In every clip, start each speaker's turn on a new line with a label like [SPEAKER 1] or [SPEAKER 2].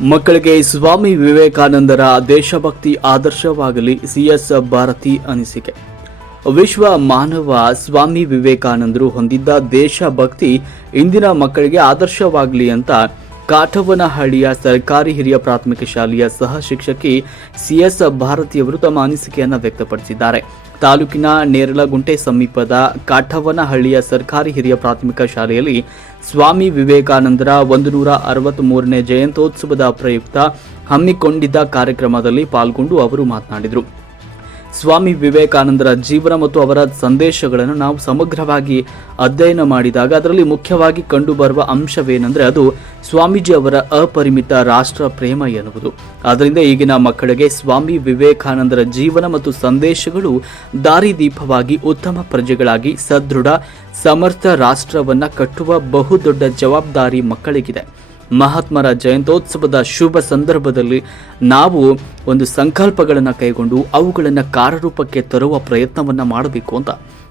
[SPEAKER 1] ಮಕ್ಕಳಿಗೆ ಸ್ವಾಮಿ ವಿವೇಕಾನಂದರ ದೇಶಭಕ್ತಿ ಆದರ್ಶವಾಗಲಿ ಸಿಎಸ್ ಭಾರತಿ ಅನಿಸಿಕೆ. ವಿಶ್ವ ಮಾನವ ಸ್ವಾಮಿ ವಿವೇಕಾನಂದರು ಹೊಂದಿದ್ದ ದೇಶಭಕ್ತಿ ಇಂದಿನ ಮಕ್ಕಳಿಗೆ ಆದರ್ಶವಾಗಲಿ ಅಂತ ಕಾಠವನಹಳ್ಳಿಯ ಸರ್ಕಾರಿ ಹಿರಿಯ ಪ್ರಾಥಮಿಕ ಶಾಲೆಯ ಸಹ ಶಿಕ್ಷಕಿ ಸಿಎಸ್ ಭಾರತಿಯವರು ತಮ್ಮ ಅನಿಸಿಕೆಯನ್ನು ವ್ಯಕ್ತಪಡಿಸಿದ್ದಾರೆ. ತಾಲೂಕಿನ ನೇರಳಗುಂಟೆ ಸಮೀಪದ ಕಾಠವನಹಳ್ಳಿಯ ಸರ್ಕಾರಿ ಹಿರಿಯ ಪ್ರಾಥಮಿಕ ಶಾಲೆಯಲ್ಲಿ ಸ್ವಾಮಿ ವಿವೇಕಾನಂದರ ಒಂದು ನೂರ ಅರವತ್ತ್ ಮೂರನೇ ಜಯಂತ್ಯೋತ್ಸವದ ಪ್ರಯುಕ್ತ ಹಮ್ಮಿಕೊಂಡಿದ್ದ ಕಾರ್ಯಕ್ರಮದಲ್ಲಿ ಪಾಲ್ಗೊಂಡು ಅವರು ಮಾತನಾಡಿದರು. ಸ್ವಾಮಿ ವಿವೇಕಾನಂದರ ಜೀವನ ಮತ್ತು ಅವರ ಸಂದೇಶಗಳನ್ನು ನಾವು ಸಮಗ್ರವಾಗಿ ಅಧ್ಯಯನ ಮಾಡಿದಾಗ ಅದರಲ್ಲಿ ಮುಖ್ಯವಾಗಿ ಕಂಡುಬರುವ ಅಂಶವೇನೆಂದರೆ ಅದು ಸ್ವಾಮೀಜಿ ಅವರ ಅಪರಿಮಿತ ರಾಷ್ಟ್ರ ಪ್ರೇಮ ಎನ್ನುವುದು. ಆದ್ದರಿಂದ ಈಗಿನ ಮಕ್ಕಳಿಗೆ ಸ್ವಾಮಿ ವಿವೇಕಾನಂದರ ಜೀವನ ಮತ್ತು ಸಂದೇಶಗಳು ದಾರಿದೀಪವಾಗಿ ಉತ್ತಮ ಪ್ರಜೆಗಳಾಗಿ ಸದೃಢ, ಸಮರ್ಥ ರಾಷ್ಟ್ರವನ್ನು ಕಟ್ಟುವ ಬಹುದೊಡ್ಡ ಜವಾಬ್ದಾರಿ ಮಕ್ಕಳಿಗಿದೆ. ಮಹಾತ್ಮರ ಜಯಂತ್ಯೋತ್ಸವದ ಶುಭ ಸಂದರ್ಭದಲ್ಲಿ ನಾವು ಒಂದು ಸಂಕಲ್ಪಗಳನ್ನು ಕೈಗೊಂಡು ಅವುಗಳನ್ನು ಕಾರ್ಯರೂಪಕ್ಕೆ ತರುವ ಪ್ರಯತ್ನವನ್ನು ಮಾಡಬೇಕು ಅಂತ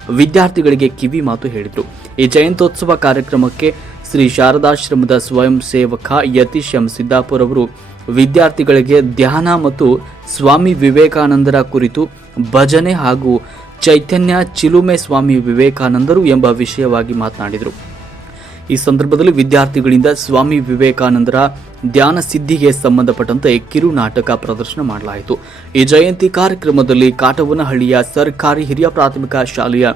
[SPEAKER 1] ವಿದ್ಯಾರ್ಥಿಗಳಿಗೆ ಕಿವಿ ಮಾತು ಹೇಳಿದರು. ಈ ಜಯಂತ್ಯೋತ್ಸವ ಕಾರ್ಯಕ್ರಮಕ್ಕೆ ಶ್ರೀ ಶಾರದಾಶ್ರಮದ ಸ್ವಯಂ ಸೇವಕ ಯತೀಶ್ ಎಂ ಸಿದ್ದಾಪುರ್ ಅವರು ವಿದ್ಯಾರ್ಥಿಗಳಿಗೆ ಧ್ಯಾನ ಮತ್ತು ಸ್ವಾಮಿ ವಿವೇಕಾನಂದರ ಕುರಿತು ಭಜನೆ ಹಾಗೂ ಚೈತನ್ಯ ಚಿಲುಮೆ ಸ್ವಾಮಿ ವಿವೇಕಾನಂದರು ಎಂಬ ವಿಷಯವಾಗಿ ಮಾತನಾಡಿದರು. ಈ ಸಂದರ್ಭದಲ್ಲಿ ವಿದ್ಯಾರ್ಥಿಗಳಿಂದ ಸ್ವಾಮಿ ವಿವೇಕಾನಂದರ ಧ್ಯಾನ ಸಿದ್ಧಿಗೆ ಸಂಬಂಧಪಟ್ಟಂತೆ ಕಿರು ನಾಟಕ ಪ್ರದರ್ಶನ ಮಾಡಲಾಯಿತು. ಈ ಜಯಂತಿ ಕಾರ್ಯಕ್ರಮದಲ್ಲಿ ಕಾಟವನಹಳ್ಳಿಯ ಸರ್ಕಾರಿ ಹಿರಿಯ ಪ್ರಾಥಮಿಕ ಶಾಲೆಯ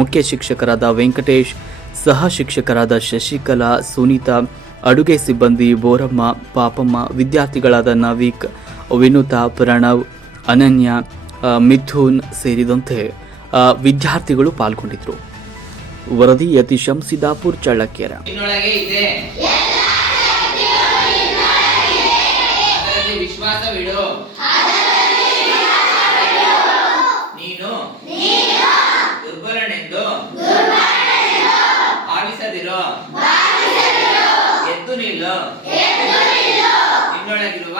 [SPEAKER 1] ಮುಖ್ಯ ಶಿಕ್ಷಕರಾದ ವೆಂಕಟೇಶ್, ಸಹ ಶಿಕ್ಷಕರಾದ ಶಶಿಕಲಾ, ಸುನೀತಾ, ಅಡುಗೆ ಸಿಬ್ಬಂದಿ ಬೋರಮ್ಮ, ಪಾಪಮ್ಮ, ವಿದ್ಯಾರ್ಥಿಗಳಾದ ನವೀಕ್, ವಿನುತಾ, ಪ್ರಣವ್, ಅನನ್ಯ ಮಿಥುನ್ ಸೇರಿದಂತೆ ವಿದ್ಯಾರ್ಥಿಗಳು ಪಾಲ್ಗೊಂಡಿದ್ದರು. ವರದಿ ಯತಿಶಂ ಸಿದ್ದಾಪುರ್ ಚಳ್ಳಕೆರೆ.
[SPEAKER 2] ಇದೆ. ವಿಶ್ವಾಸವಿಡು ನೀನು ದುರ್ಬಲನೆಂದು ಭಾವಿಸದಿರೋ. ಎದ್ದು ನಿಲ್ಲು. ನಿನ್ನೊಳಗಿರುವ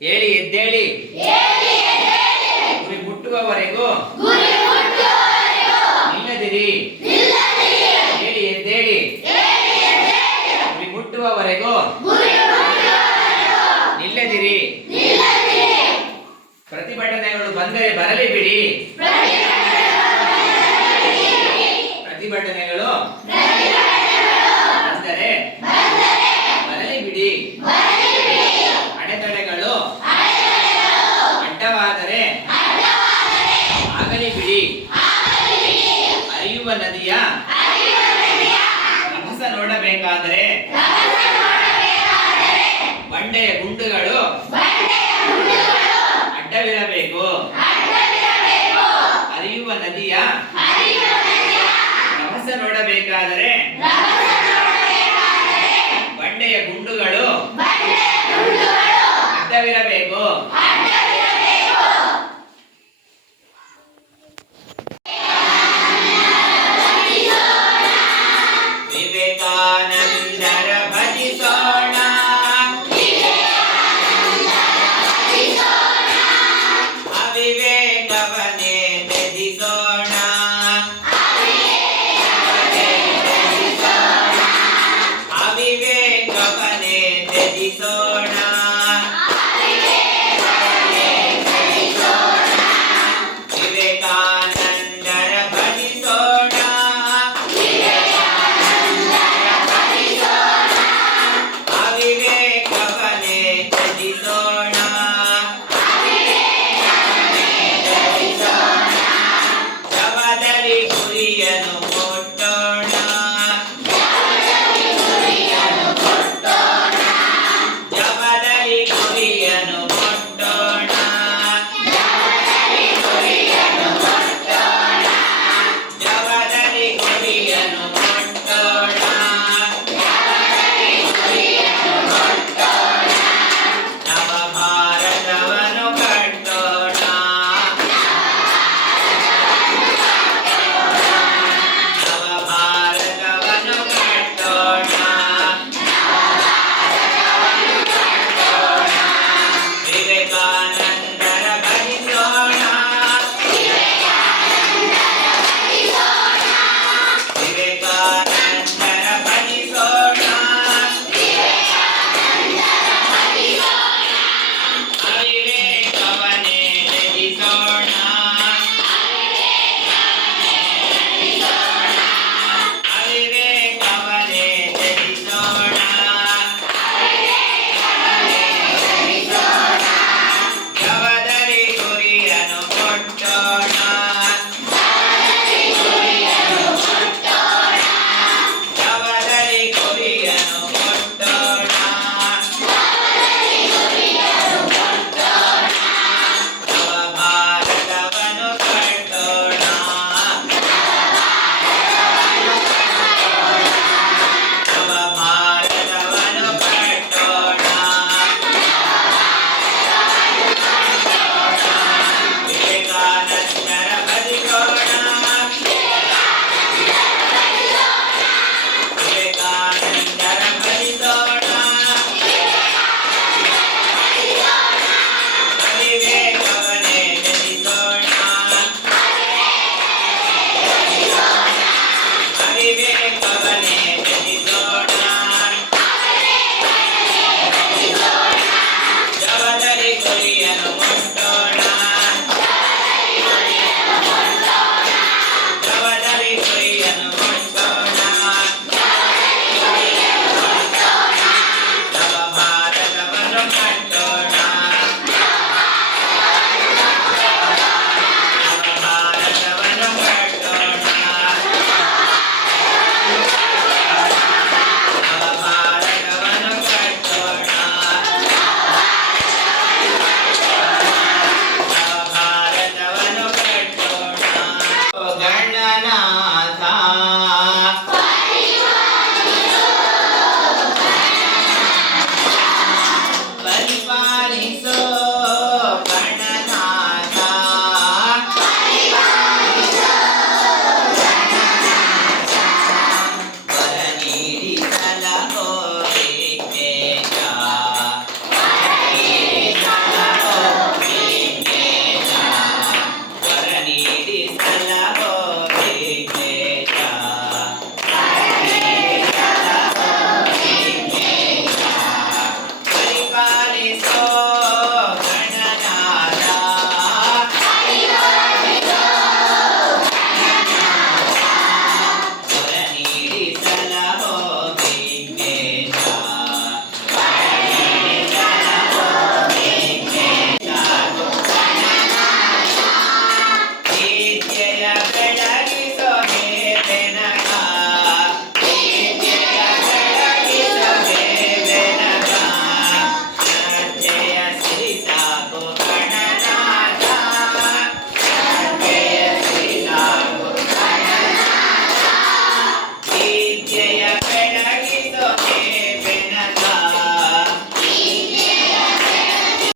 [SPEAKER 2] ಹೇಳಿ ಎದ್ದೇಳಿ. ಗುರಿ ಮುಟ್ಟುವವರೆಗೂ ನಿಲ್ಲದಿರಿ. ಹೇಳಿ ಎದ್ದೇಳಿ. ಗುರಿ ಮುಟ್ಟುವವರೆಗೂ ನಿಲ್ಲದಿರಿ. ಪ್ರತಿಭಟನೆಗಳು ಬಂದರೆ ಬರಲಿ ಬಿಡಿ. ಪ್ರತಿಭಟನೆಗಳು ಬಂದರೆ ಬರಲಿ ಬಿಡಿ ಅಡೆತಡೆಗಳು ಅಡ್ಡವಾದರೆ ಆಗಲಿ ಬಿಡಿ ಹರಿಯುವ ನದಿಯ? ರಭಸ ನೋಡಬೇಕಾದರೆ? ಬಂಡೆಯ ಗುಂಡುಗಳು? ಅಡ್ಡವಿರಬೇಕು? ಹರಿಯುವ ನದಿಯ? ರಭಸ ನೋಡಬೇಕಾದರೆ?